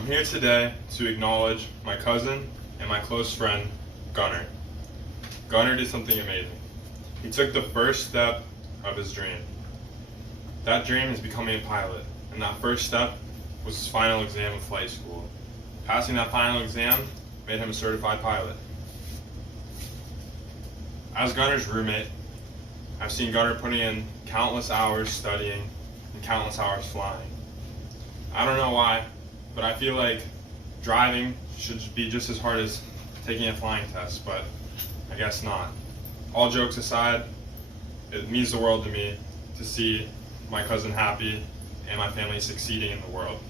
I'm here today to acknowledge my cousin and my close friend, Gunnar. Gunnar did something amazing. He took the first step of his dream. That dream is becoming a pilot, and that first step was his final exam of flight school. Passing that final exam made him a certified pilot. As Gunnar's roommate, I've seen Gunnar putting in countless hours studying and countless hours flying. I don't know why, but I feel like driving should be just as hard as taking a flying test, but I guess not. All jokes aside, it means the world to me to see my cousin happy and my family succeeding in the world.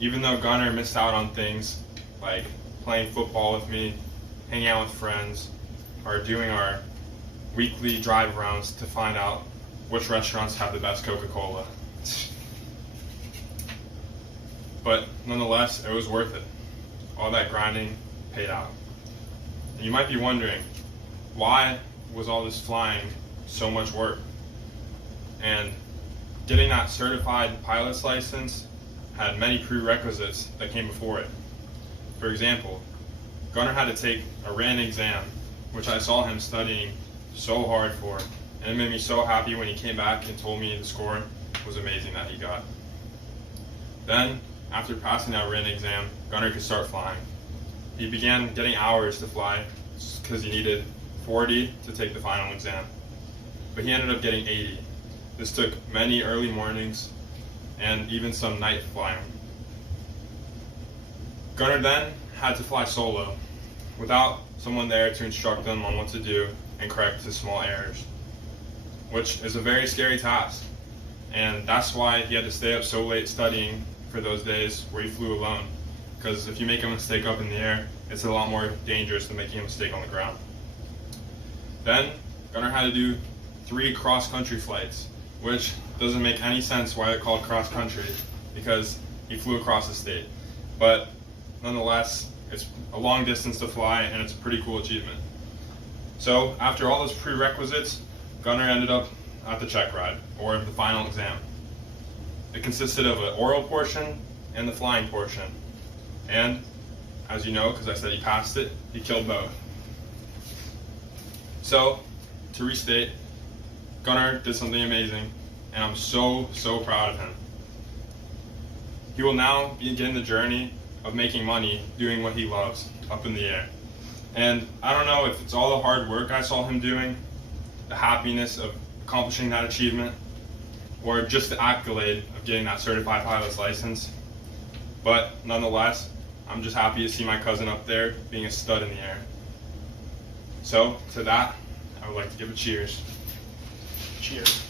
Even though Gunnar missed out on things like playing football with me, hanging out with friends, or doing our weekly drive rounds to find out which restaurants have the best Coca-Cola. But nonetheless, it was worth it. All that grinding paid out. And you might be wondering, why was all this flying so much work? And getting that certified pilot's license had many prerequisites that came before it. For example, Gunnar had to take a written exam, which I saw him studying so hard for, and it made me so happy when he came back and told me the score was amazing that he got. Then, after passing that written exam, Gunnar could start flying. He began getting hours to fly because he needed 40 to take the final exam, but he ended up getting 80. This took many early mornings and even some night flying. Gunnar then had to fly solo without someone there to instruct him on what to do and correct his small errors, which is a very scary task. And that's why he had to stay up so late studying for those days where he flew alone, because if you make a mistake up in the air, it's a lot more dangerous than making a mistake on the ground. Then Gunnar had to do 3 cross-country flights, which doesn't make any sense why they're called cross-country, because he flew across the state. But nonetheless, it's a long distance to fly, and it's a pretty cool achievement. So after all those prerequisites, Gunnar ended up at the check ride, or the final exam. It consisted of an oral portion and the flying portion. And, as you know, because I said he passed it, he killed both. So, to restate, Gunnar did something amazing, and I'm so proud of him. He will now begin the journey of making money doing what he loves, up in the air. And I don't know if it's all the hard work I saw him doing, the happiness of accomplishing that achievement, or just the accolade of getting that certified pilot's license. But nonetheless, I'm just happy to see my cousin up there being a stud in the air. So, to that, I would like to give a cheers. Cheers.